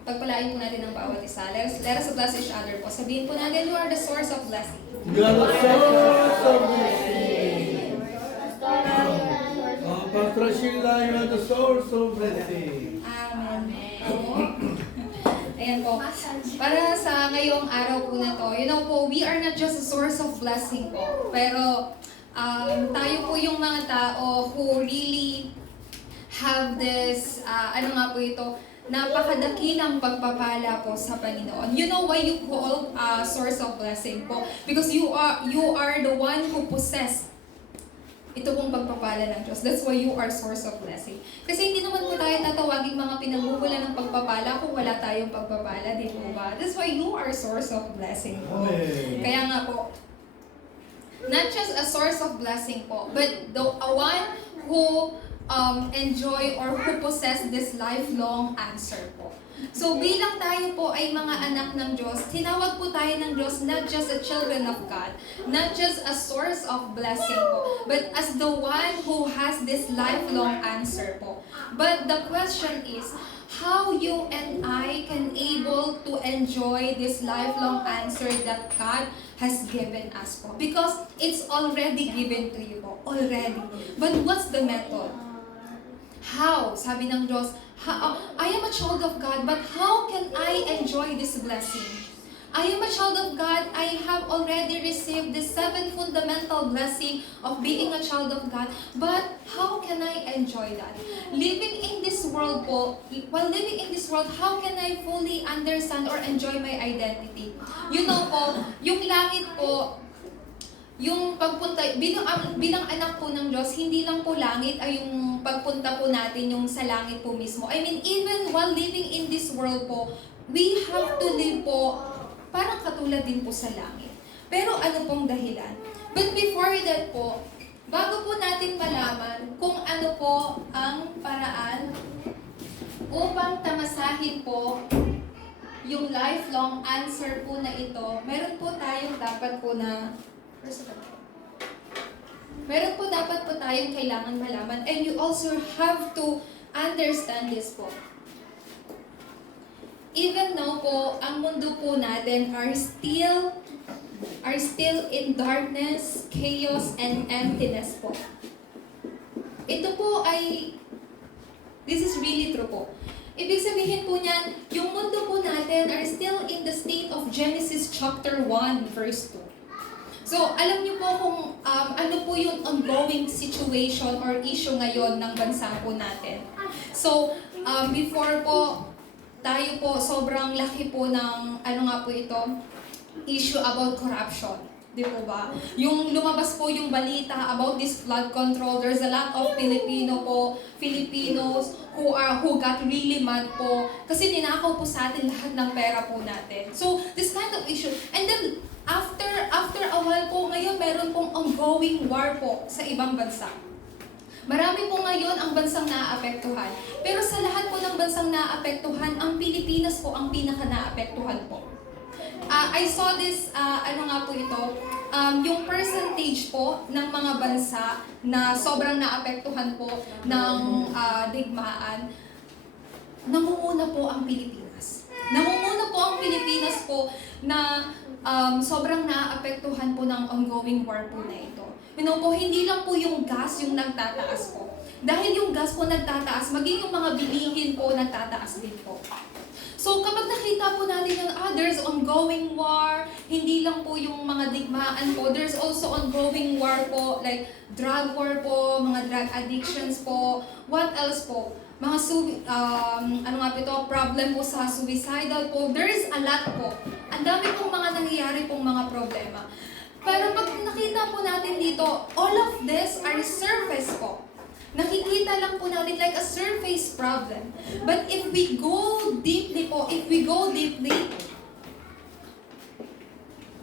Pagpalain po natin ang bawat isa. Let us bless each other po. Sabihin po natin, you are the source of blessing. You are the source of blessing. Pastor Sheila, you are the source of blessing. Amen. Ayan po. Para sa ngayong araw po na to, you know po, we are not just a source of blessing po. Pero tayo po yung mga tao who really have this, ano nga po ito, napakadakilang pagpapala po sa Panginoon. You know why you call source of blessing po? Because you are the one who possess ito pong pagpapala ng Diyos. That's why you are source of blessing. Kasi hindi naman po tayo tatawaging mga pinagmumula ng pagpapala kung wala tayong pagpapala, di po ba? That's why you are source of blessing po. Kaya nga po, not just a source of blessing po, but the one who enjoy or who possess this lifelong answer po. So bilang tayo po ay mga anak ng Diyos, tinawag po tayo ng Diyos not just a children of God, not just a source of blessing po, but as the one who has this lifelong answer po. But the question is, how you and I can able to enjoy this lifelong answer that God has given us po? Because it's already given to you po, already. But what's the method? How? Sabi ng Diyos, I am a child of God, but how can I enjoy this blessing? I am a child of God, I have already received the 7 fundamental blessing of being a child of God, but how can I enjoy that? Living in this world po, while living in this world, how can I fully understand or enjoy my identity? You know po, yung langit po, yung pagpunta, bilang anak po ng Diyos, hindi lang po langit ay yung pagpunta po natin yung sa langit po mismo. I mean, even while living in this world po, we have to live po parang katulad din po sa langit. Pero ano pong dahilan? But before that po, bago po natin malaman kung ano po ang paraan upang tamasahin po yung lifelong answer po na ito, meron po tayong dapat po na meron po dapat po tayong kailangan malaman, and you also have to understand this po. Even now po, ang mundo po natin are still in darkness, chaos, and emptiness po. Ito po ay, this is really true po. Ibig sabihin po niyan, yung mundo po natin are still in the state of Genesis chapter 1, verse 2. So, alam niyo po kung ano po yung ongoing situation or issue ngayon ng bansa po natin. So, before po, tayo po, sobrang laki po ng, ano nga po ito, issue about corruption. Di po ba? Yung lumabas po yung balita about this flood control, there's a lot of Filipinos who got really mad po kasi ninakaw po sa atin lahat ng pera po natin. So, this kind of issue. And then, after a while po, ngayon meron pong ongoing war po sa ibang bansa. Marami po ngayon ang bansang naaapektuhan. Pero sa lahat po ng bansang naaapektuhan, ang Pilipinas po ang pinaka-naaapektuhan po. I saw this, ano nga po ito, yung percentage po ng mga bansa na sobrang naapektuhan po ng digmaan, namumuna po ang Pilipinas. Namumuna po ang Pilipinas po na sobrang naapektuhan po ng ongoing war po na ito. You know po, hindi lang po yung gas yung nagtataas po. Dahil yung gas po nagtataas, maging yung mga bilihin po nagtataas din po. So kapag nakita po natin yung there's ongoing war, hindi lang po yung mga digmaan po, there's also ongoing war po, like drug war po, mga drug addictions po, what else po? Mga ano nga po ito, problem po sa suicidal po, there is a lot po. Ang dami pong mga nangyayari pong mga problema. Pero pag nakita po natin dito, all of this are surface po. Nakikita lang po natin like a surface problem. But if we go deeply po,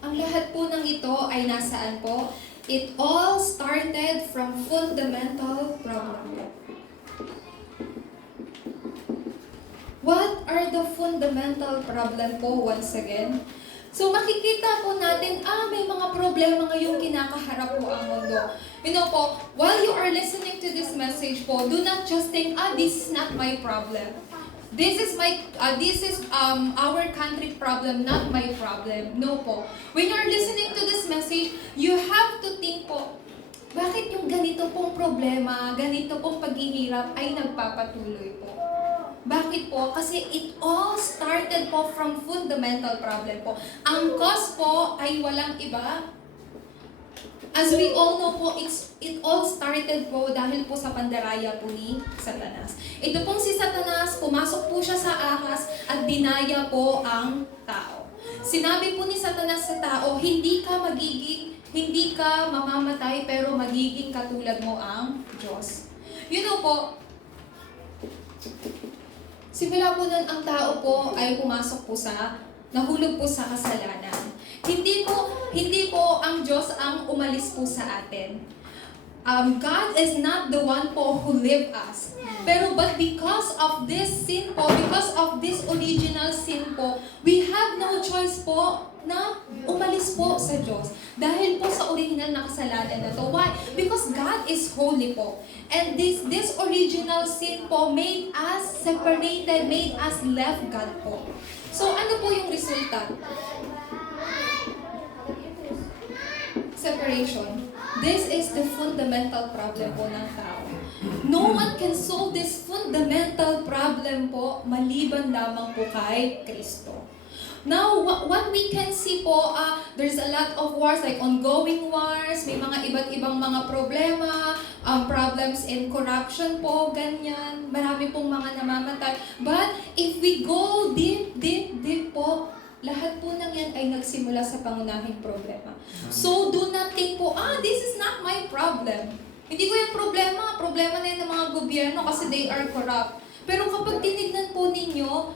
ang lahat po ng ito ay nasaan po? It all started from fundamental problem. What are the fundamental problem po once again? So makikita po natin, may mga problema ngayong kinakaharap po ang mundo. You know po, while you are listening to this message po, do not just think, this is not my problem. this is our country problem, not my problem. No po. When you're listening to this message, you have to think po, bakit yung ganito pong problema, ganito pong paghihirap ay nagpapatuloy po? Bakit po? Kasi it all started po from fundamental problem po. Ang cause po ay walang iba. As we all know po, it all started po dahil po sa pandaraya po ni Satanas. Ito pong si Satanas, pumasok po siya sa ahas at dinaya po ang tao. Sinabi po ni Satanas sa tao, hindi ka mamamatay pero magiging katulad mo ang Diyos. You know po, simula po nun ang tao po ay pumasok po nahulog po sa kasalanan. Hindi po ang Diyos ang umalis po sa atin. God is not the one po who lived us. But because of this sin po, because of this original sin po, we have no choice po na umalis po sa Diyos. Dahil po sa original na kasalanan na to. Why? Because God is holy po. And this original sin po made us separated, made us left God po. So ano po yung resulta? Separation. This is the fundamental problem po ng tao. No one can solve this fundamental problem po maliban lamang po kay Kristo. Now, what we can see po, there's a lot of wars, like ongoing wars, may mga iba't ibang mga problema, problems in corruption po, ganyan, marami pong mga namamatay. But if we go deep po, lahat po ng yan ay nagsimula sa pangunahing problema. So do not think po, this is not my problem. Hindi ko yung problema na yun ng mga gobyerno kasi they are corrupt. Pero kapag tinignan po ninyo,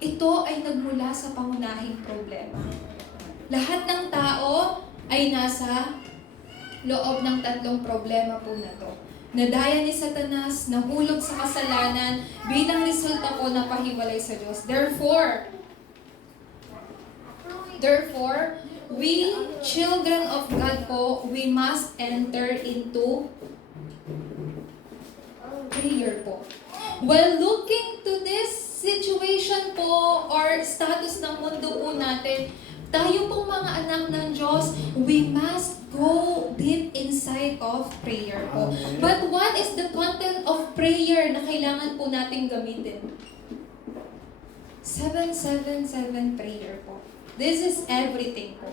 ito ay nagmula sa pangunahing problema. Lahat ng tao ay nasa loob ng tatlong problema po na to. Nadaya ni Satanas, nahulog sa kasalanan, bilang resulta po na pahiwalay sa Diyos. Therefore, we, children of God po, we must enter into prayer po. While looking to this situation po or status ng mundo po natin, tayo pong mga anak ng Diyos, we must go deep inside of prayer po. But what is the content of prayer na kailangan po nating gamitin? 777 prayer po. This is everything po.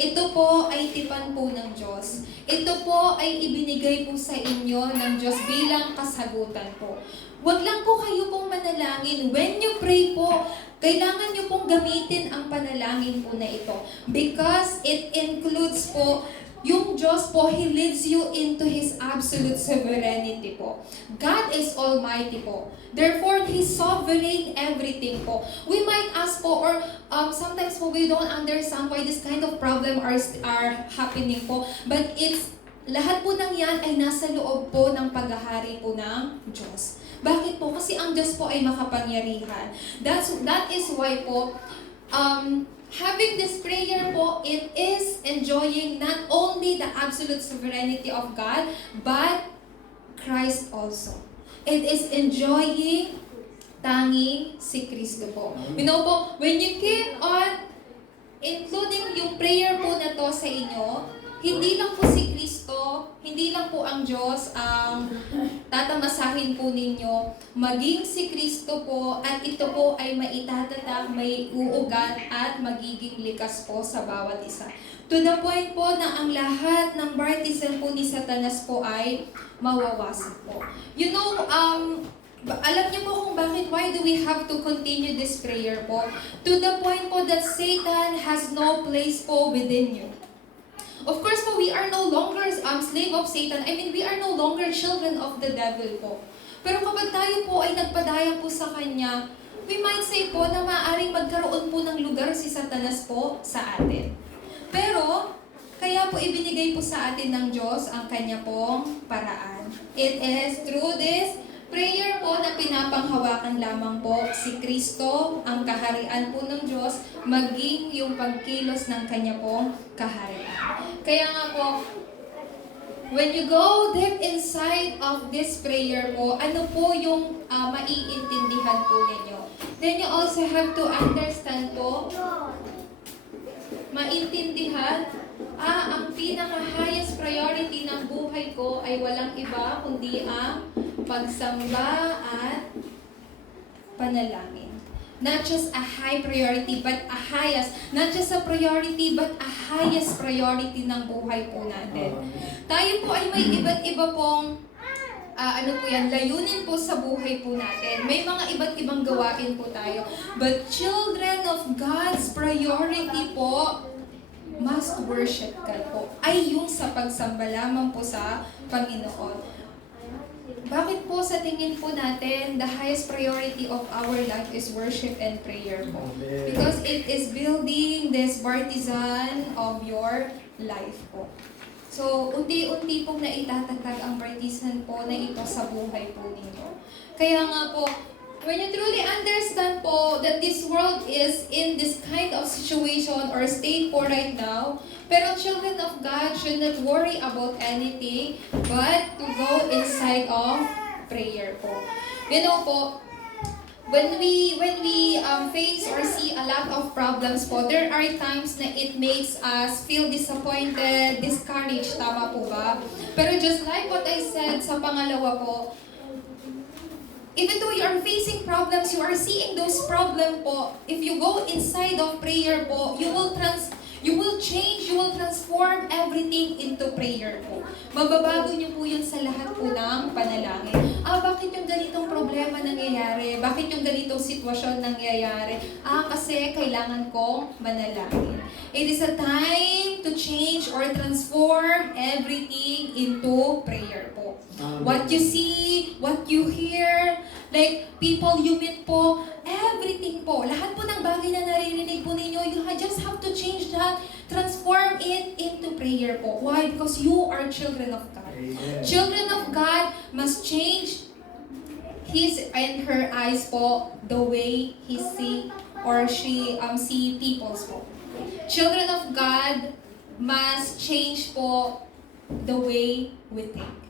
Ito po ay tipan po ng Diyos. Ito po ay ibinigay po sa inyo ng Diyos bilang kasagutan po. Huwag lang po kayo pong manalangin. When you pray po, kailangan nyo pong gamitin ang panalangin po na ito. Because it includes po, yung Diyos po, He leads you into His absolute sovereignty po. God is Almighty po. Therefore, He's sovereign everything po. We might ask po, or sometimes po we don't understand why this kind of problem are happening po. But lahat po ng yan ay nasa loob po ng paghahari po ng Diyos. Bakit po? Kasi ang Diyos po ay makapangyarihan. That is why po, having this prayer po, it is enjoying not only the absolute sovereignty of God, but Christ also. It is enjoying tanging si Kristo po. You know po, when you keep on including yung prayer po na to sa inyo, hindi lang po si Kristo, hindi lang po ang Diyos ang tatamasahin po ninyo, maging si Kristo po, at ito po ay maitatatak, may uugat at magiging likas po sa bawat isa. To the point po na ang lahat ng partisan po ni Satanas po ay mawawasak po. You know, alam niyo po kung bakit, why do we have to continue this prayer po? To the point po that Satan has no place po within you. Of course po, we are no longer slave of Satan. I mean, we are no longer children of the devil po. Pero kapag tayo po ay nagpadaya po sa kanya, we might say po na maaaring magkaroon po ng lugar si Satanas po sa atin. Pero, kaya po ibinigay po sa atin ng Diyos ang kanya pong paraan. It is through this prayer po na pinapanghawakan lamang po si Kristo, ang kaharian po ng Diyos, maging yung pagkilos ng kanya pong kaharian. Kaya nga po, when you go deep inside of this prayer po, ano po yung maiintindihan po ninyo? Then you also have to understand po, maintindihan, ang pinaka-highest priority ng buhay ko ay walang iba kundi ang pagsamba at panalangin. Not just a high priority, but a highest. Not just a priority, but a highest priority ng buhay po natin. Tayo po ay may iba't iba pong layunin po sa buhay po natin. May mga iba't ibang gawain po tayo. But children of God's priority po, must worship God po, ay yung sa pagsamba lamang po sa Panginoon. Bakit po sa tingin po natin, the highest priority of our life is worship and prayer po? Because it is building this partisan of your life po. So, unti-unti pong naitatagtag ang partisan po na ito sa buhay po ninyo. Kaya nga po, when you truly understand po that this world is in this kind of situation or state po right now, pero children of God should not worry about anything but to go inside of prayer po. You know po, when we face or see a lot of problems po, there are times na it makes us feel disappointed, discouraged, tama po ba? Pero just like what I said sa pangalawa po, even though you are facing problems, you are seeing those problems po, if you go inside of prayer po, you will change, you will transform everything into prayer po. Mababago niyo po yun sa lahat po ng panalangin. Bakit yung ganitong problema nangyayari? Bakit yung ganitong sitwasyon nangyayari? Kasi kailangan kong manalangin. It is a time to change or transform everything into prayer po. What you see, what you hear, like people you meet po, everything po, lahat po ng bagay na naririnig po ninyo, you just have to change that, transform it into prayer po. Why? Because you are children of God. Amen. Children of God must change his and her eyes po the way he see or she see people's po. Children of God must change po the way we think.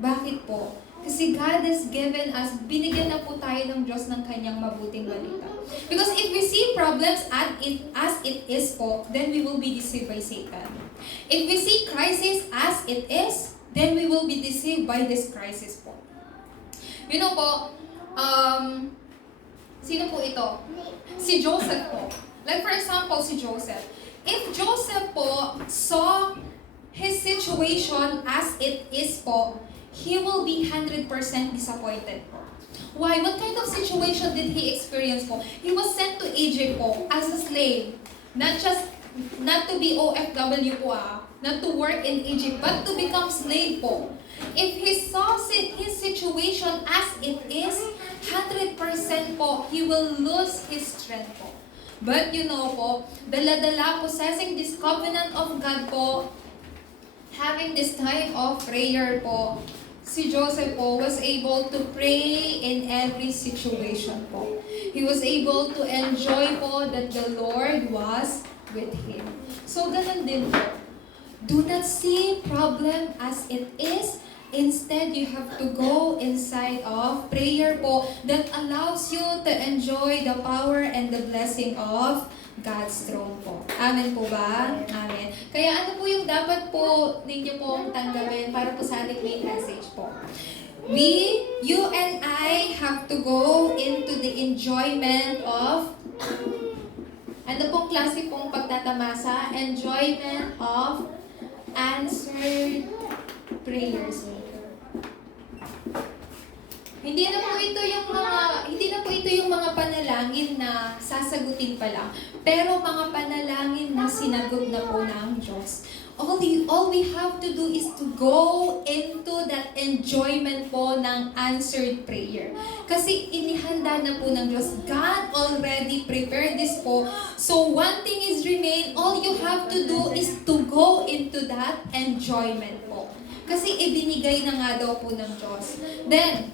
Bakit po? Kasi God has given us, binigyan na po tayo ng Diyos ng kanyang mabuting balita. Because if we see problems as it is po, then we will be deceived by Satan. If we see crisis as it is, then we will be deceived by this crisis po. You know po, sino po ito? Si Joseph po. Like for example, si Joseph. If Joseph po saw his situation as it is po, he will be 100% disappointed po. Why? What kind of situation did he experience po? He was sent to Egypt po as a slave. Not to be OFW po not to work in Egypt, but to become slave po. If he saw his situation as it is, 100% po, he will lose his strength po. But you know po, dala-dala possessing this covenant of God po, having this time of prayer po, si Joseph po was able to pray in every situation po. He was able to enjoy po that the Lord was with him. So ganun din po. Do not see problem as it is. Instead, you have to go inside of prayer po that allows you to enjoy the power and the blessing of God's throne po. Amen po ba? Amen. Kaya ano po yung dapat po ninyo pong tanggapin para po sa ating main message po? You and I have to go into the enjoyment of ano pong klase pong pagtatamasa? Enjoyment of answered prayers. Hindi na po ito yung mga panalangin na sasagutin pa lang, pero mga panalangin na sinagot na po ng Diyos. All we have to do is to go into that enjoyment po ng answered prayer. Kasi inihanda na po ng Diyos. God already prepared this po. So one thing is remain, all you have to do is to go into that enjoyment po. Kasi ibinigay na nga daw po ng Diyos. Then,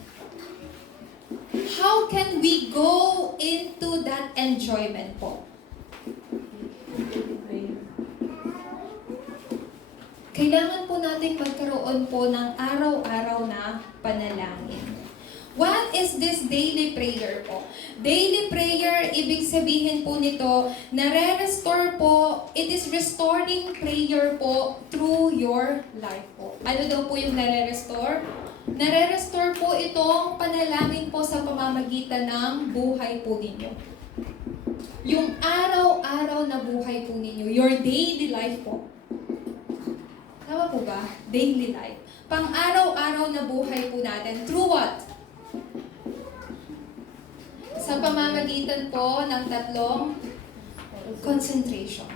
how can we go into that enjoyment po? kailangan po natin magkaroon po ng araw-araw na panalangin. What is this daily prayer po? Daily prayer, ibig sabihin po nito, nare-restore po, it is restoring prayer po through your life po. Ano daw po yung nare-restore? Nare-restore po itong panalangin po sa pamamagitan ng buhay po ninyo. Yung araw-araw na buhay po ninyo, your daily life po. Tama po ba? Daily life. Pang-araw-araw na buhay po natin. Through what? Sa pamamagitan po ng tatlong concentration.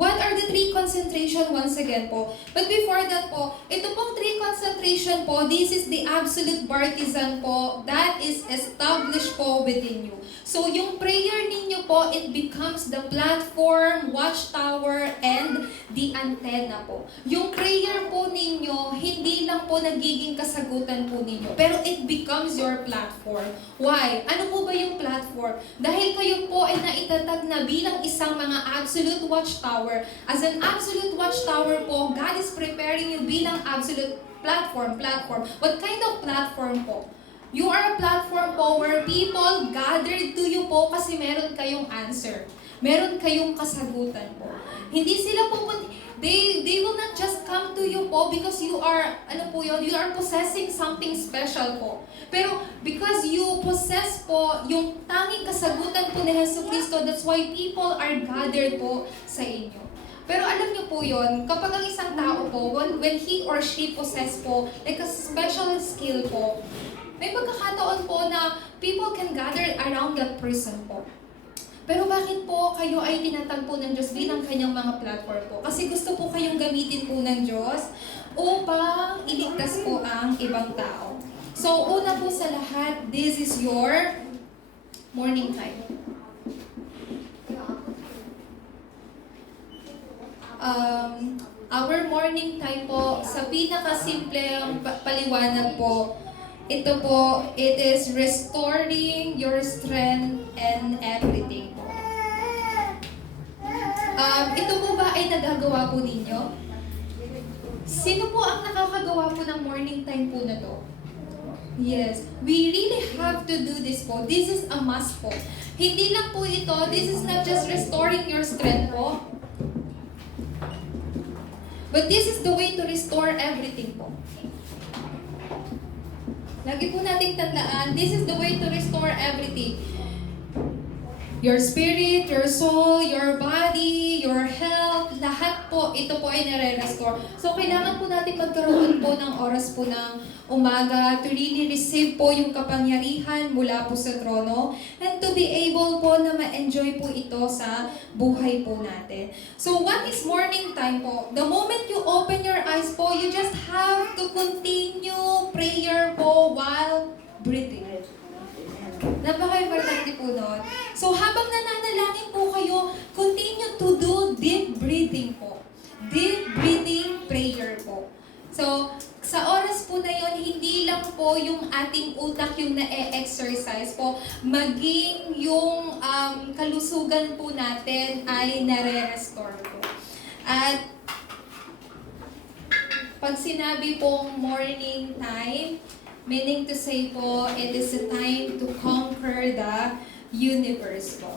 What are the three concentration once again po? But before that po, ito pong three concentration po, this is the absolute bartizan po that is established po within you. So yung prayer ninyo po, it becomes the platform, watchtower, and the antenna po. Yung prayer po ninyo, hindi lang po nagiging kasagutan po ninyo, pero it becomes your platform. Why? Ano po ba yung platform? Dahil kayo po ay naitatag na bilang isang mga absolute watchtower. As an absolute watchtower po, God is preparing you bilang absolute platform. What kind of platform po? You are a platform po where people gathered to you po kasi meron kayong answer. Meron kayong kasagutan po. Hindi sila po, they will not just come to you po because you are, you are possessing something special po. Pero because you possess po yung tanging kasagutan po ni Jesucristo, that's why people are gathered po sa inyo. Pero alam niyo po yun, kapag ang isang tao po, when he or she possess po, like a special skill po, may pagkakataon po na people can gather around that person po. Pero bakit po kayo ay tinatag po ng Diyos bilang kanyang mga platform po? Kasi gusto po kayong gamitin po ng Diyos upang iligtas po ang ibang tao. So, una po sa lahat, this is your morning time. Our morning time po, sa pinakasimpleng paliwanag po, ito po, it is restoring your strength and everything po. Ito po ba ay nagagawa po ninyo? Sino po ang nakakagawa po ng morning time po na to? Yes, we really have to do this po. This is a must po. Hindi lang po ito, this is not just restoring your strength po. But this is the way to restore everything po. Lagi po nating tandaan, this is the way to restore everything. Your spirit, your soul, your body, your health, lahat po, ito po ay nare-restore. So, kailangan po natin magkaroon po ng oras po ng umaga to really receive po yung kapangyarihan mula po sa trono and to be able po na ma-enjoy po ito sa buhay po natin. So, what is morning time po? The moment you open your eyes po, you just have to continue prayer po while breathing. Napaka-importante po nun. So, habang nananalangin po kayo, continue to do deep breathing po. Deep breathing prayer po. So, sa oras po na yon, hindi lang po yung ating utak yung na-exercise po, maging yung kalusugan po natin ay nare-restore po. At pag sinabi pong morning time, meaning to say po, it is a time to conquer the universe po.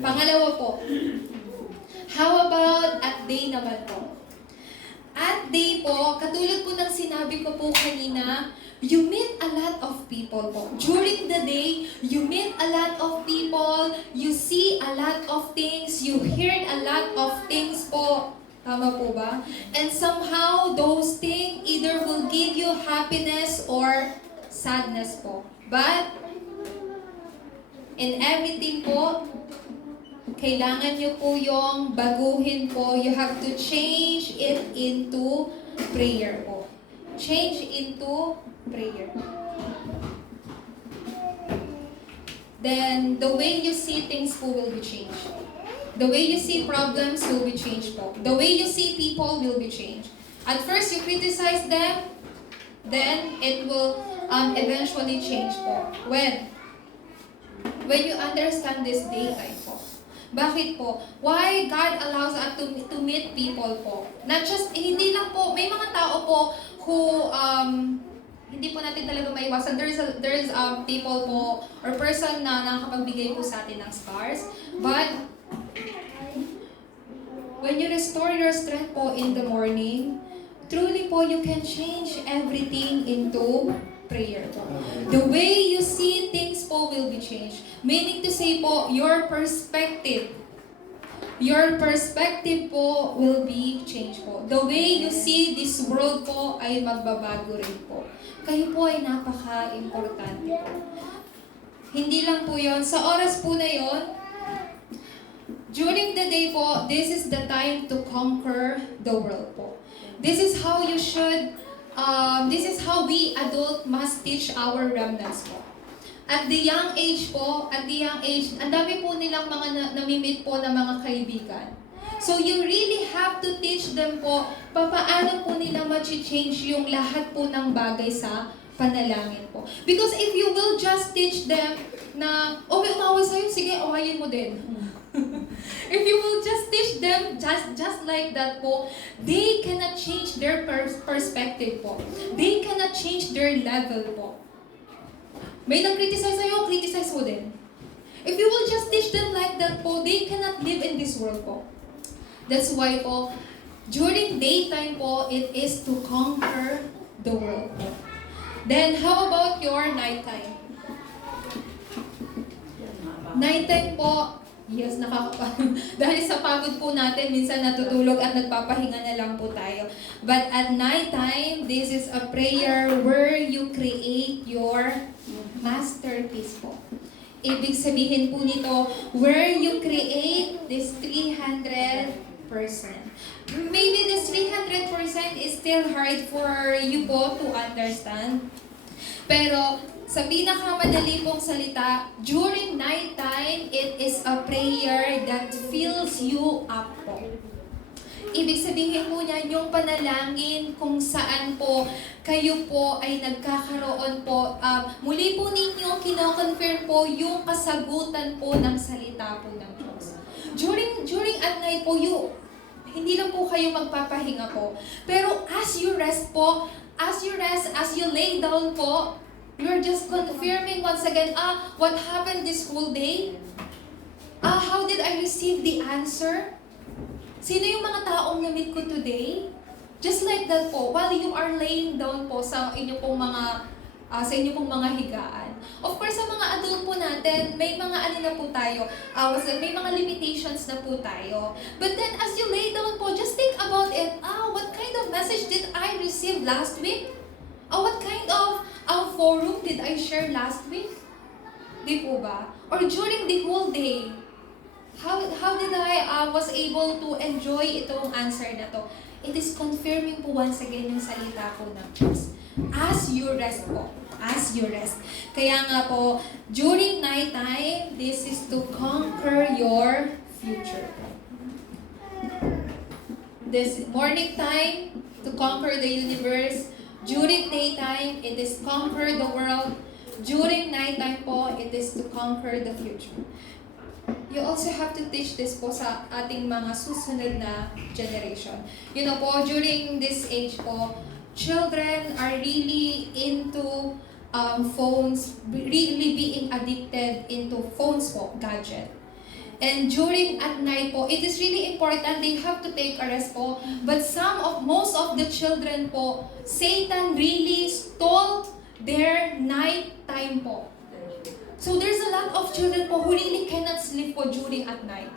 Pangalawa po, how about at day naman po? At day po, katulad po ng sinabi ko po kanina, you meet a lot of people po. During the day, you meet a lot of people, you see a lot of things, you hear a lot of things po. Tama po ba? And somehow, those things either will give you happiness or sadness po. But, in everything po, kailangan nyo po yung baguhin po. You have to change it into prayer po. Change into prayer. Then, the way you see things po will be changed. The way you see problems will be changed po. The way you see people will be changed. At first, you criticize them, then it will eventually change po. When you understand this daytime po. Bakit po? Why God allows us to meet people po? Not just, hindi lang po, may mga tao po who, hindi po natin talaga maiwasan. There's people po, or person na nakakapagbigay po sa atin ng scars. But, when you restore your strength po in the morning, truly po, you can change everything into prayer po. The way you see things po will be changed. Meaning to say po, your perspective po will be changed po. The way you see this world po ay magbabago rin po. Kayo po ay napaka-importante po. Hindi lang po yon. Sa oras po na yon, during the day po, this is the time to conquer the world po. This is how you should, this is how we adult must teach our remnants po. At the young age po, ang dami po nilang mga namimit po na mga kaibigan. So you really have to teach them po, paano po nila ma-change yung lahat po ng bagay sa panalangin po. Because if you will just teach them na, may umaway sa'yo, sige, awayin mo din. If you will just teach them just like that po, they cannot change their perspective po. They cannot change their level po. May nag-criticize sa'yo, criticize mo din. If you will just teach them like that po, they cannot live in this world po. That's why po, during daytime po, it is to conquer the world po. Then, how about your nighttime? Nighttime po, yes, dahil sa pagod po natin, minsan natutulog at nagpapahinga na lang po tayo. But at nighttime, this is a prayer where you create your masterpiece po. Ibig sabihin po nito, where you create this 300%. Maybe this 300% is still hard for you po to understand. Pero sa pinakamadali pong salita, during nighttime, it is a prayer that fills you up po. Ibig sabihin po niyan, yung panalangin kung saan po kayo po ay nagkakaroon po, muli po ninyo kino-confirm po yung kasagutan po ng salita po ng Diyos. During at night po, hindi lang po kayo magpapahinga po. Pero as you rest po, as you lay down po, you're just confirming once again, what happened this whole day? How did I receive the answer? Sino yung mga taong na-meet ko today? Just like that po, while you are laying down po sa inyong pong mga higaan. Of course, sa mga adult po natin, may mga na po tayo, may mga limitations na po tayo. But then, as you lay down po, just think about it. What kind of message did I receive last week? What kind of forum did I share last week? Di po ba? Or during the whole day, how did I was able to enjoy itong answer na to? It is confirming po once again yung salita po ng Diyos. As you rest po. As you rest. Kaya nga po, during night time, this is to conquer your future. This morning time, to conquer the universe. During daytime, it is conquer the world. During nighttime po, it is to conquer the future. You also have to teach this po sa ating mga susunod na generation. You know po, during this age po, children are really into phones, really being addicted into phones po, gadget. And during at night po, it is really important, they have to take a rest po. But most of the children po, Satan really stole their night time po. So there's a lot of children po who really cannot sleep po during at night.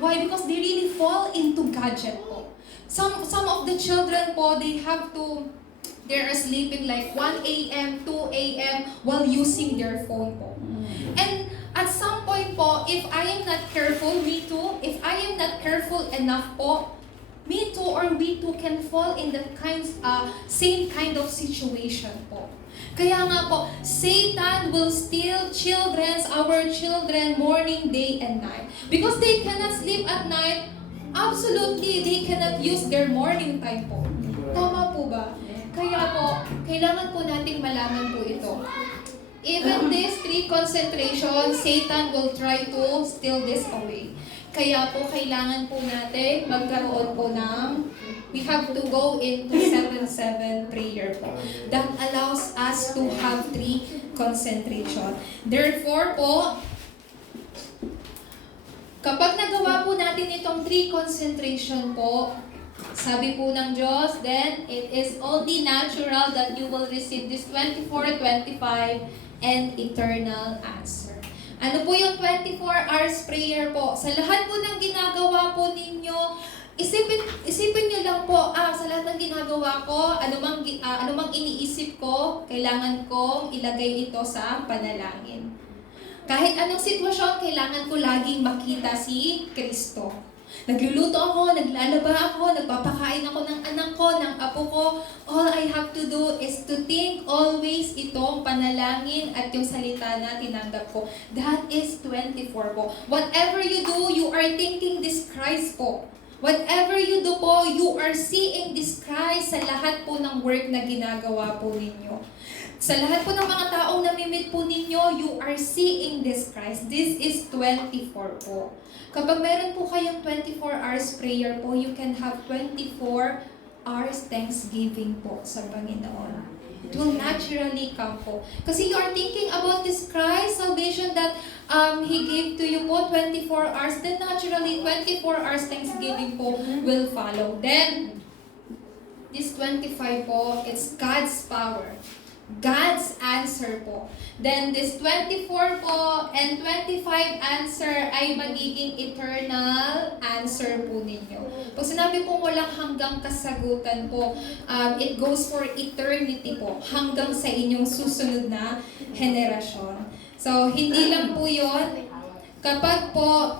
Why? Because they really fall into gadget po. Some of the children po, they're sleeping like 1 a.m., 2 a.m. while using their phone po. And at some point po, if I am not careful, me too, if I am not careful enough po, me too or we too can fall in the same kind of situation po. Kaya nga po, Satan will steal our children, morning, day, and night. Because they cannot sleep at night, absolutely, they cannot use their morning time po. Tama po ba? Kaya po, kailangan po nating malaman po ito. even this 3 concentration, Satan will try to steal this away. Kaya po, kailangan po natin magkaroon po ng, we have to go into 7-7 prayer po. That allows us to have 3 concentration. Therefore po, kapag nagawa po natin itong 3 concentration po, sabi po ng Diyos, then it is only natural that you will receive this 24, 25, and eternal answer. Ano po yung 24 hours prayer po? Sa lahat po ng ginagawa po ninyo, isipin nyo lang po, sa lahat ng ginagawa ko, anumang iniisip ko, kailangan kong ilagay ito sa panalangin. Kahit anong sitwasyon, kailangan ko laging makita si Kristo. Nagluluto ako, naglalaba ako, nagpapakain ako ng anak ko, ng apo ko. All I have to do is to think always itong panalangin at yung salita na tinanggap ko. That is 24 po. Whatever you do, you are thinking this Christ po. Whatever you do po, you are seeing this Christ sa lahat po ng work na ginagawa po ninyo. Sa lahat po ng mga taong namimit po ninyo, you are seeing this Christ. This is 24 po. Kapag meron po kayong 24 hours prayer po, you can have 24 hours thanksgiving po sa Panginoon. It will naturally come po. Kasi you are thinking about this Christ, salvation that He gave to you po, 24 hours, then naturally 24 hours thanksgiving po will follow. Then, this 25 po, it's God's power. God's answer po. Then this 24 po and 25 answer ay magiging eternal answer po ninyo. Pag sinabi po walang hanggang kasagutan po, it goes for eternity po, hanggang sa inyong susunod na henerasyon. So, hindi lang po yun. Kapag po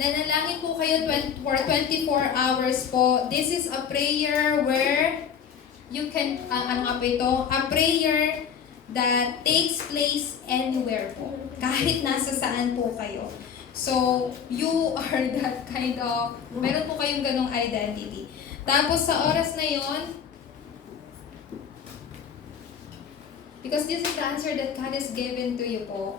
nanalangin po kayo for 24 hours po, this is a prayer where you can, ano nga po ito? A prayer that takes place anywhere po. Kahit nasa saan po kayo. So, you are that kind of, meron po kayong ganong identity. Tapos sa oras na yon, because this is the answer that God has given to you po,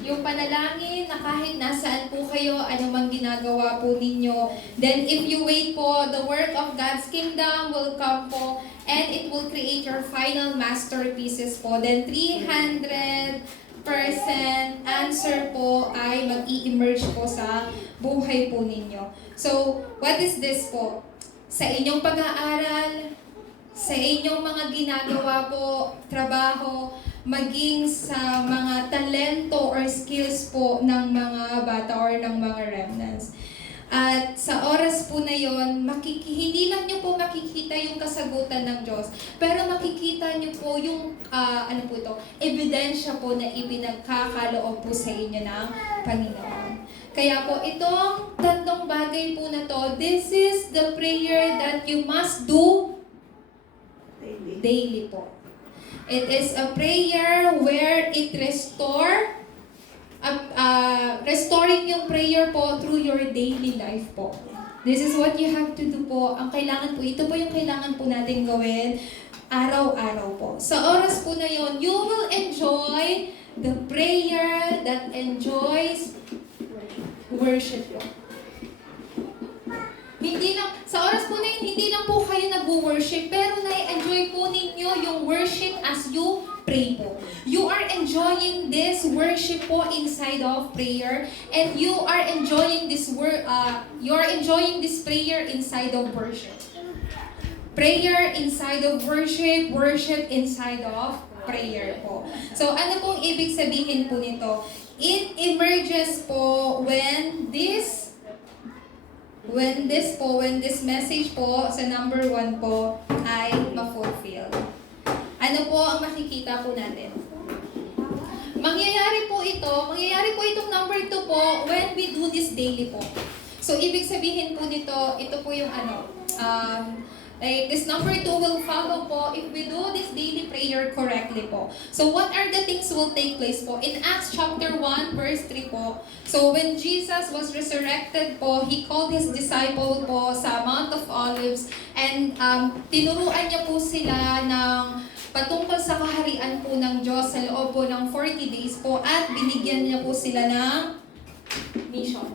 yung panalangin na kahit nasaan po kayo, anumang ginagawa po ninyo, then if you wait po, the work of God's kingdom will come po, and it will create your final masterpieces po. Then 300% answer po ay mag-i-emerge po sa buhay po ninyo. So, what is this po? Sa inyong pag-aaral, sa inyong mga ginagawa po, trabaho, maging sa mga talento or skills po ng mga bata or ng mga remnants. At sa oras po na yon, hindi lang nyo po makikita yung kasagutan ng Diyos, pero makikita nyo po yung, ebidensya po na ipinagkakaloob po sa inyo ng Panginoon. Kaya po, itong tatlong bagay po na to, this is the prayer that you must do daily po. It is a prayer where it restoring yung prayer po through your daily life po. This is what you have to do po. Ang kailangan po, ito po yung kailangan po natin gawin araw-araw po. Sa oras po na yon, you will enjoy the prayer that enjoys worship po. Hindi lang, sa oras po na yun, hindi lang po kayo nag-worship, pero na-enjoy po ninyo yung worship as you pray po. You are enjoying this worship po inside of prayer, and you are enjoying this prayer inside of worship. Prayer inside of worship, worship inside of prayer po. So, ano pong ibig sabihin po nito? It emerges po when this message po sa number 1 po ay ma-fulfill. Ano po ang makikita po natin? Mangyayari po itong number 2 po when we do this daily po. So, ibig sabihin po nito, ito po yung this number 2 will follow po if we do this daily prayer correctly po. So, what are the things will take place po? In Acts chapter 1, verse 3 po. So, when Jesus was resurrected po, He called His disciple po sa Mount of Olives, and tinuruan niya po sila ng patungkol sa kaharian po ng Diyos sa loob po ng 40 days po at binigyan niya po sila ng mission.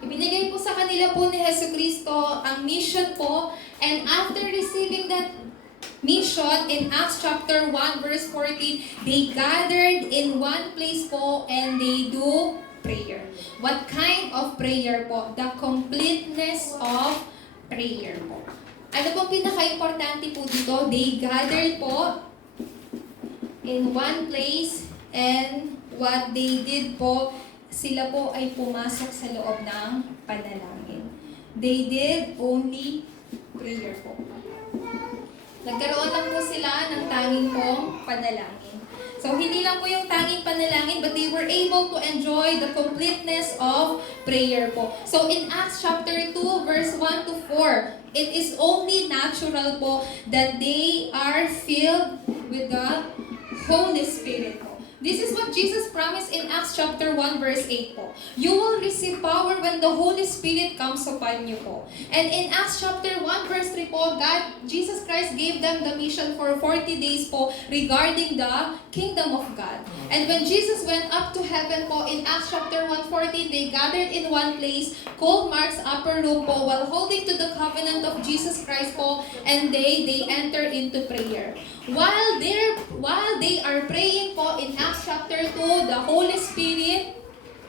Ibinigay po sa kanila po ni Jesucristo ang mission po, and after receiving that mission in Acts chapter 1 verse 14, they gathered in one place po and they do prayer. What kind of prayer po? The completeness of prayer po. Ano pong pinaka-importante po dito? They gathered po in one place, and what they did po, sila po ay pumasok sa loob ng panalangin. They did only prayer po. Nagkaroon lang po sila ng tanging pong panalangin. So, hindi lang po yung tanging panalangin, but they were able to enjoy the completeness of prayer po. So, in Acts chapter 2, verse 1 to 4, it is only natural po that they are filled with the Holy Spirit po. This is what Jesus promised in Acts chapter 1 verse 8 po. You will receive power when the Holy Spirit comes upon you po. And in Acts chapter 1 verse 3 po, Jesus Christ gave them the mission for 40 days po regarding the kingdom of God. And when Jesus went up to heaven po, in Acts chapter 1:14, they gathered in one place called Mark's upper room po while holding to the covenant of Jesus Christ po, and they enter into prayer. While they are praying po in Acts chapter 2, the Holy Spirit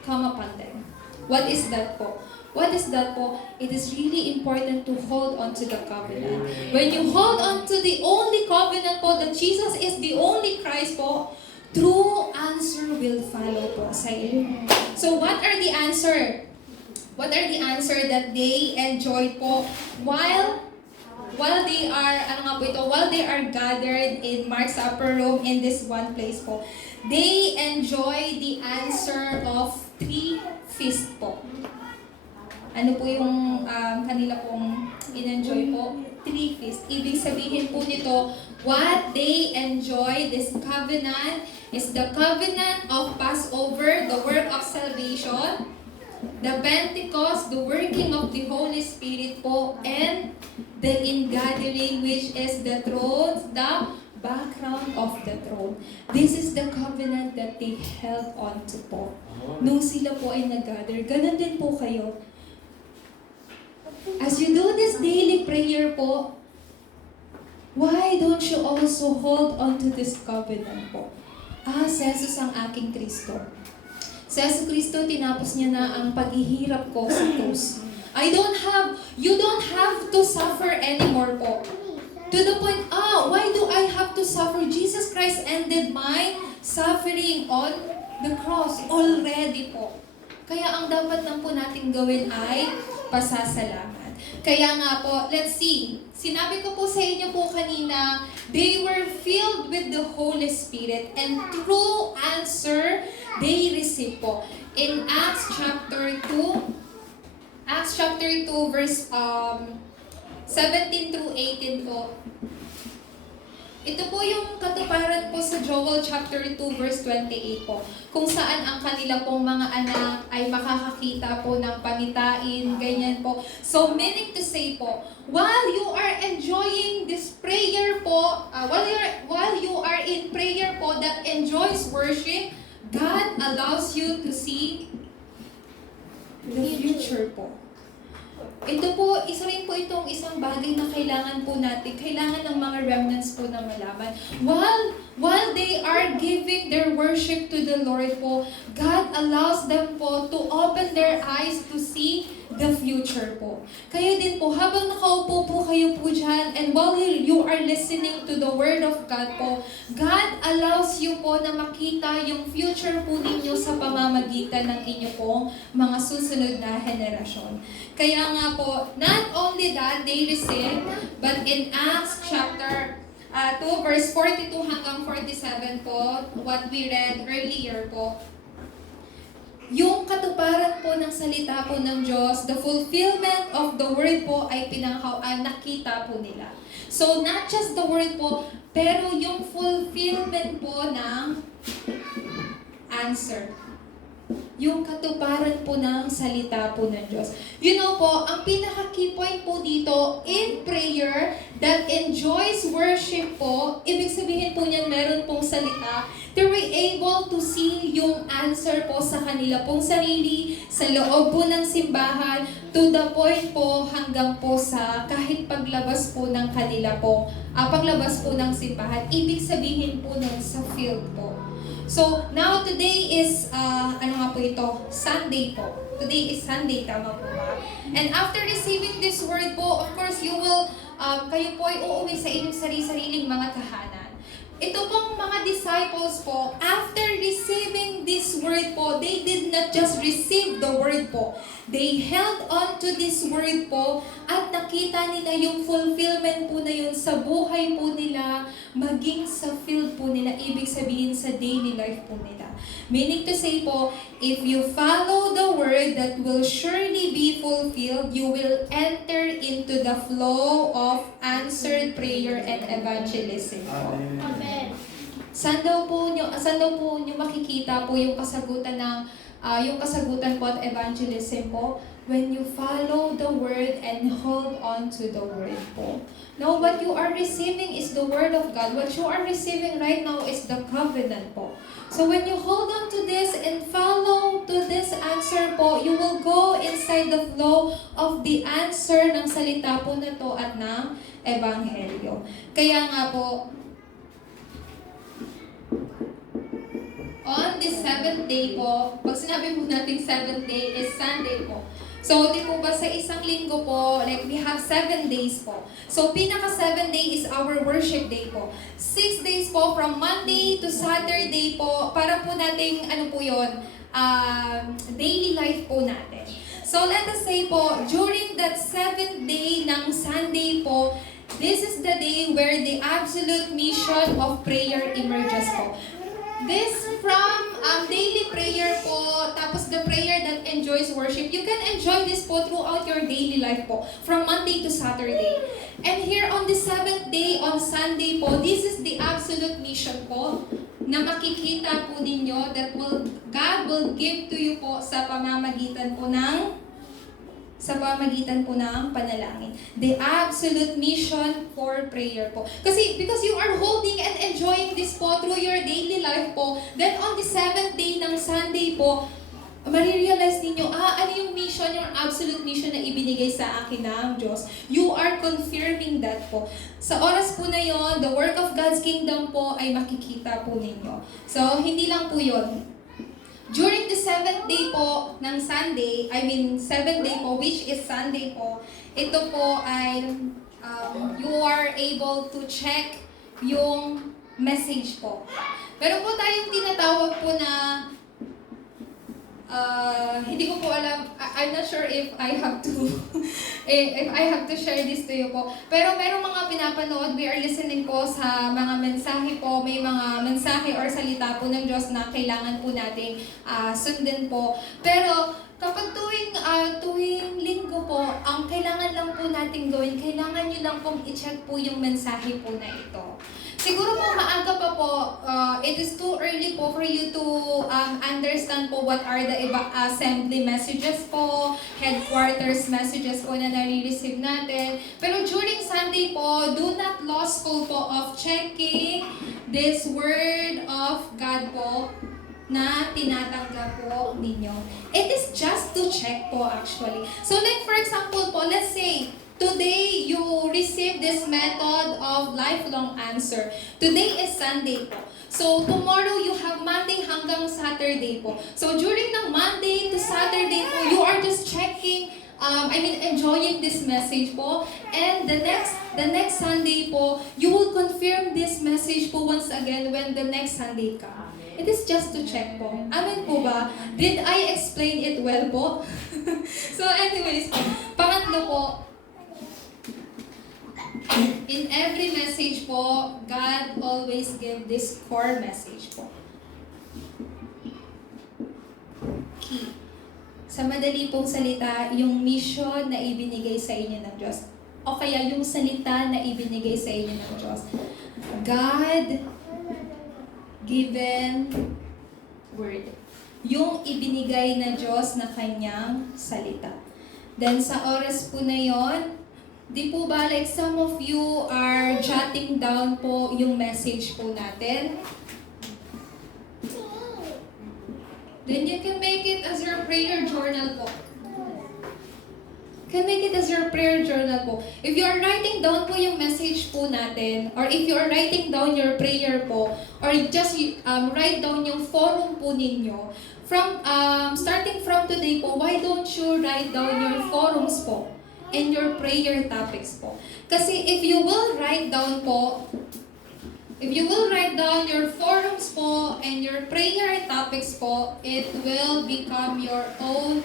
come upon them. What is that po? What is that po? It is really important to hold on to the covenant. When you hold on to the only covenant po, that Jesus is the only Christ po, true answer will follow po sa iyo. So what are the answer? What are the answer that they enjoyed po while they are, while they are gathered in Mark's upper room in this one place po? They enjoy the answer of 3 feasts po. Ano po yung kanila pong in-enjoy po? 3 feasts. Ibig sabihin po nito, what they enjoy, this covenant, is the covenant of Passover, the work of salvation, the Pentecost, the working of the Holy Spirit po, and the ingathering, which is the throne, the background of the throne. This is the covenant that they held on to po. Nung sila po ay nag-gather, ganun din po kayo. As you do this daily prayer po, why don't you also hold on to this covenant po? Si Jesus ang aking Kristo. Si Jesus Kristo, tinapos niya na ang paghihirap ko sa krus. You don't have to suffer anymore po. To the point, why do I have to suffer? Jesus Christ ended my suffering on the cross already po. Kaya ang dapat lang po nating gawin ay pasasalamat. Kaya nga po, let's see. Sinabi ko po sa inyo po kanina, they were filled with the Holy Spirit, and true answer they received po. In Acts chapter 2 verse 17 through 18 po. Ito po yung katuparan po sa Joel chapter 2 verse 28 po, kung saan ang kanila pong mga anak ay makakakita po ng panitain, ganyan po. So meaning to say po, while you are enjoying this prayer po, while you are in prayer po that enjoys worship, God allows you to see the future po. Ito po, isa rin po itong isang bagay na kailangan po natin, kailangan ng mga remnants po na malaman. While they are giving their worship to the Lord po, God allows them po to open their eyes to see the future po. Kayo din po, habang nakaupo po kayo po dyan, and while you are listening to the Word of God po, God allows you po na makita yung future po ninyo sa pamamagitan ng inyo pong mga susunod na henerasyon. Kaya nga po, not only that they receive, but in Acts chapter 2 verse 42 hanggang 47 po, what we read earlier po, yung katuparan po ng salita po ng Diyos, the fulfillment of the word po ay nakita po nila. So, not just the word po, pero yung fulfillment po ng answer. yung katuparan po ng salita po ng Diyos. You know po, ang pinaka-key point po dito in prayer that enjoys worship po, ibig sabihin po niyan meron pong salita, they were able to see yung answer po sa kanila pong sarili, sa loob po ng simbahan, to the point po hanggang po sa kahit paglabas po ng kanila po, paglabas po ng simbahan, ibig sabihin po nun sa field po. So, now today is, ano nga po ito? Sunday po. Today is Sunday, tama po ba? And after receiving this word po, of course, you will, kayo po ay uuwi sa inyong sarili-sariling mga tahanan. Ito pong mga disciples po, after receiving this word po, they did not just receive the word po. They held on to this word po at nakita nila yung fulfillment po na yun sa buhay po nila, maging sa field po nila, ibig sabihin sa daily life po nila. Meaning to say po, if you follow the word that will surely be fulfilled, you will enter into the flow of answered prayer and evangelism po. Amen. Saan daw po nyo makikita po yung kasagutan ng yung kasagutan po at evangelism po? When you follow the word and hold on to the word po. Now, what you are receiving is the word of God. What you are receiving right now is the covenant po. So when you hold on to this and follow to this answer po, you will go inside the flow of the answer ng salita po na to at ng ebanghelyo. Kaya nga po, on the seventh day po, pag sinabi po natin seventh day is Sunday po. So, di po ba sa isang linggo po, like we have 7 days po. So, pinaka 7 day is our worship day po. 6 days po from Monday to Saturday po, para po nating, ano po yun, daily life po natin. So, let us say po, during that 7th day ng Sunday po, this is the day where the absolute mission of prayer emerges po. This from daily prayer po, tapos the prayer that enjoys worship. You can enjoy this po throughout your daily life po, from Monday to Saturday. And here on the 7th day, on Sunday po, this is the absolute mission po, na makikita po ninyo that God will give to you po sa pamamagitan po ng panalangin. The absolute mission for prayer po. Kasi because you are holding and enjoying this po through your daily life po, then on the 7th day ng Sunday po, marirealize ninyo, ano yung mission, yung absolute mission na ibinigay sa akin ng Diyos. You are confirming that po. Sa oras po na yon, the work of God's kingdom po ay makikita po ninyo. So, hindi lang po yon. During the 7th day po ng Sunday, 7th day po, which is Sunday po, ito po ay you are able to check yung message po. Meron po tayong tinatawag po na hindi ko po alam, I'm not sure if I have to if I have to share this to you po. Pero merong mga pinapanood, we are listening po sa mga mensahe po, may mga mensahe or salita po ng Diyos na kailangan po nating sundin po. Pero kapag tuwing linggo po, ang kailangan lang po nating gawin, kailangan nyo lang pong i-check po yung mensahe po na ito. Siguro po maaga pa po, it is too early po for you to understand po what are the assembly messages po, headquarters messages po na nare-receive natin. Pero during Sunday po, do not lose hope po of checking this word of God po na tinatanggap po ninyo. It is just to check po actually. So like for example po, let's say, today you receive this method of lifelong answer. Today is Sunday po. So tomorrow you have Monday hanggang Saturday po. So during ng Monday to Saturday po, you are just checking, enjoying this message po. And the next Sunday po, you will confirm this message po once again when the next Sunday comes. It is just to check po. Amen po ba? Did I explain it well po? So anyways po, pangatlo po, in every message po, God always give this core message po. Key. Sa madali pong salita, yung mission na ibinigay sa inyo ng Diyos. O kaya yung salita na ibinigay sa inyo ng Diyos. God given word. yung ibinigay na Diyos na kanyang salita. Then sa oras po na yon, di po ba like some of you are jotting down po yung message po natin? Then you can make it as your prayer journal po. Can make it as your prayer journal po. If you are writing down po yung message po natin, or if you are writing down your prayer po, or just write down yung forum po ninyo, from starting from today po, why don't you write down your forums po and your prayer topics po? Kasi if you will write down po, if you will write down your forums po and your prayer topics po, it will become your own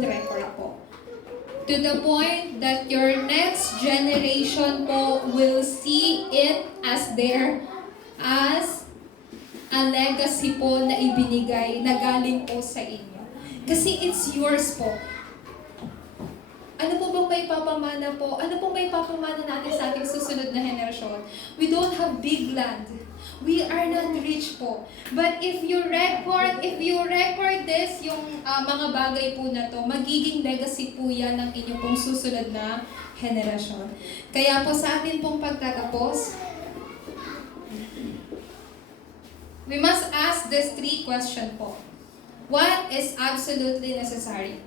record po. To the point that your next generation po will see it as as a legacy po na ibinigay na galing po sa inyo. Kasi it's yours po. Ano po bang may papamana po? Ano po may papamana natin sa ating susunod na henerasyon? We don't have big land. We are not rich po. But if you record this, yung mga bagay po na to, magiging legacy po yan ng inyong pong susunod na henerasyon. Kaya po sa atin pong pagtatapos, we must ask this 3 question po. What is absolutely necessary?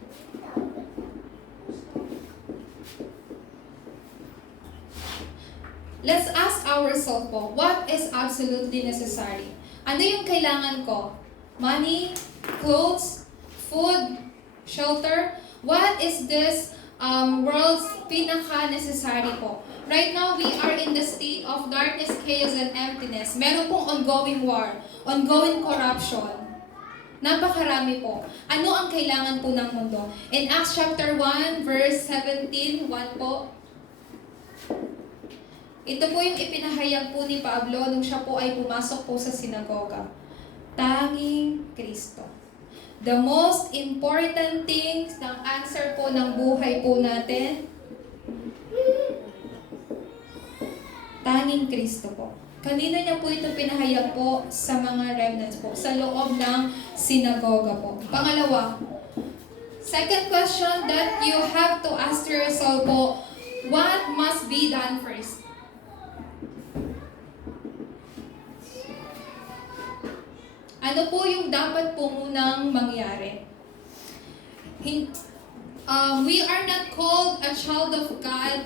Let's ask ourselves po, what is absolutely necessary? Ano yung kailangan ko? Money, clothes, food, shelter? What is this world's pinaka-necessary po? Right now, we are in the state of darkness, chaos, and emptiness. Meron pong ongoing war, ongoing corruption. Napakarami po. Ano ang kailangan po ng mundo? In Acts chapter 1, verse 17, 1 po. Ito po yung ipinahayag po ni Pablo nung siya po ay pumasok po sa sinagoga. Tanging Kristo. The most important things ng answer po ng buhay po natin, tanging Kristo po. Kanina niya po ito pinahayag po sa mga remnants po, sa loob ng sinagoga po. Pangalawa, second question that you have to ask yourself po, what must be done first? Ano po yung dapat po munang mangyari? We are not called a child of God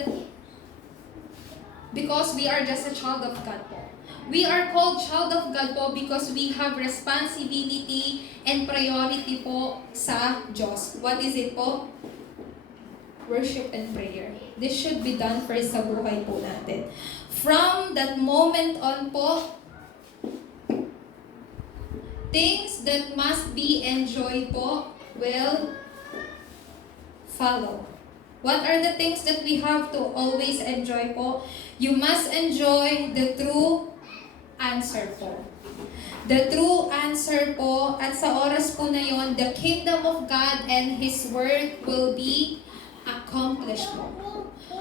because we are just a child of God po. We are called child of God po because we have responsibility and priority po sa Diyos. What is it po? Worship and prayer. This should be done first sa buhay po natin. From that moment on po, things that must be enjoyed po will follow. What are the things that we have to always enjoy po? You must enjoy the true answer po. The true answer po, at sa oras po na yon, the kingdom of God and His Word will be accomplished po.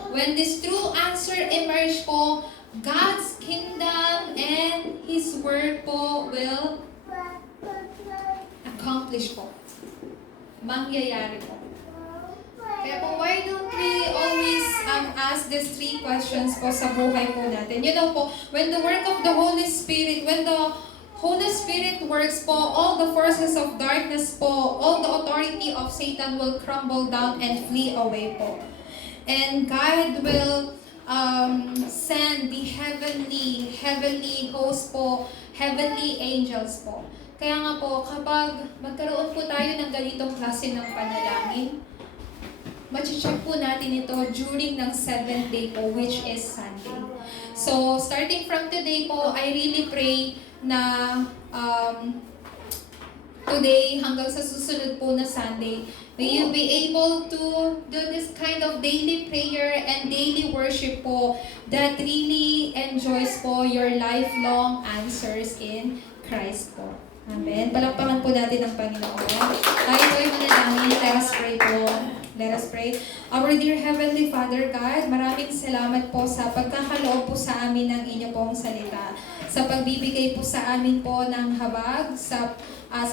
When this true answer emerge po, God's kingdom and His Word po will accomplish po. Mangyayari po. Kaya po, why don't we always ask these 3 questions po sa buhay po natin? You know po, when the work of the Holy Spirit, when the Holy Spirit works po, all the forces of darkness po, all the authority of Satan will crumble down and flee away po. And God will send the heavenly host po, heavenly angels po. Kaya nga po, kapag magkaroon po tayo ng ganitong klase ng panalangin, machi-check po natin ito during ng 7th day po, which is Sunday. So, starting from today po, I really pray na today hanggang sa susunod po na Sunday, may you be able to do this kind of daily prayer and daily worship po that really enjoys po your lifelong answers in Christ po. Amen. Palakpakan po natin ang Panginoon. Tayo po ay manalangin. Let us pray po. Let us pray. Our dear Heavenly Father God, maraming salamat po sa pagkakaloob po sa amin ng inyo pong salita. Sa pagbibigay po sa amin po ng habag sa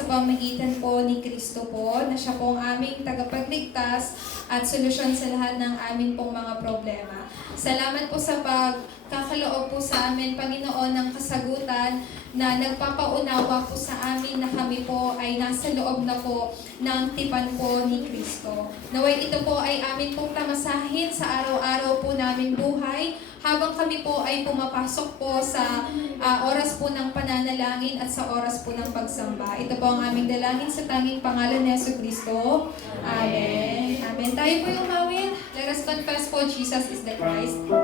pamagitan po ni Kristo po, na siya po ang aming tagapagligtas at solusyon sa lahat ng aming pong mga problema. Salamat po sa pagkakaloob po sa amin, Panginoon, ng kasagutan na nagpapaunawa po sa amin na kami po ay nasa loob na po ng tipan po ni Kristo. Naway ito po ay amin pong tamasahin sa araw-araw po namin buhay habang kami po ay pumapasok po sa oras po ng pananalangin at sa oras po ng pagsamba. Ito po ang aming dalangin sa tanging pangalan ni Jesucristo. Amen. Amen. Tayo po yung mawin. Let us confess po, Jesus is the Christ.